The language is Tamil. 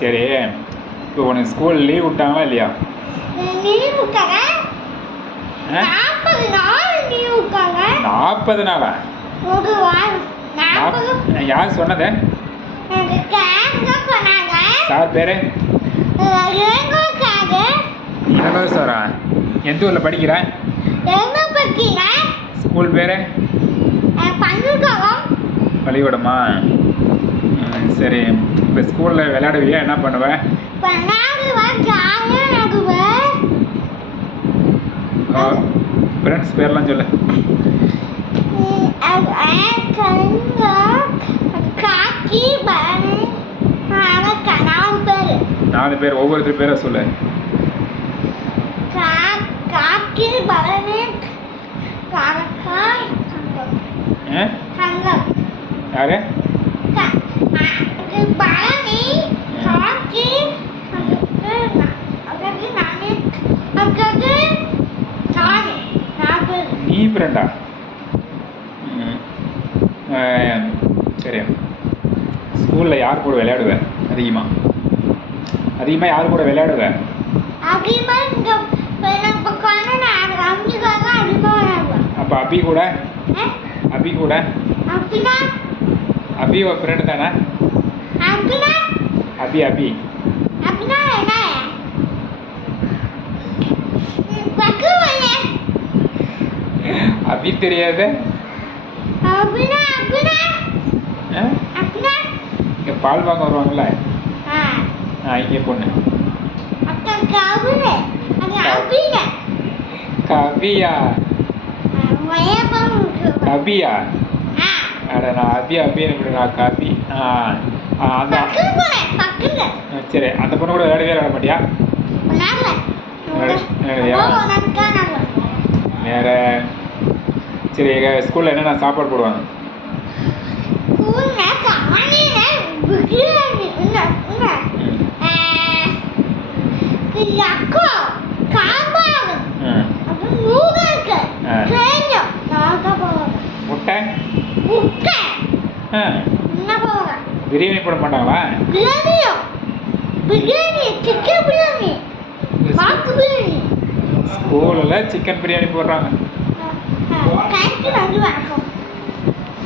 சரி, இப்போ உனக்கு ஸ்கூல் லீவ் விட்டாங்களா இல்லையா? லீவ் விட்டாங்க. 40 நாள் லீவ் விட்டாங்க. 40 நாளா? ஒரு வாரம். 40. யார் சொன்னது? சார் பேரு? இளவரசரா? எந்த ஊரில் படிக்கிற? ஸ்கூல் பேரு? பள்ளிக்கூடமா? சரி, இப்போ ஸ்கூலில் விளையாடுவியா? என்ன பண்ணுவேன்? ஃப்ரெண்ட்ஸ் பேர்லாம் சொல்லு. நாலு பேர், ஒவ்வொருத்தர் பேரை சொல்லு. யாரு? நீ ஃப்ரெண்டா? சரி, ஸ்கூலில் யார் கூட விளையாடுவேன் அதிகமாக யார் கூட விளையாடுவேன்? அப்போ அபி கூட? அபி ஒரு ஃப்ரெண்டு தானே? அபி அபி தெரியாது? இங்கே பால் வாங்க வருவாங்கல்ல, இங்கே பொண்ணு கபியா? அட, நான் அபின்னு நான் கபி. அந்த சரி, அந்த பொண்ணு கூட விளையாட மாட்டியா? வேற? சரி, ஸ்கூலில் என்னென்ன சாப்பாடு போடுவாங்க? முட்டை? பிரியாணி போட மாட்டாங்களா? ஸ்கூலில் சிக்கன் பிரியாணி போடுறாங்க.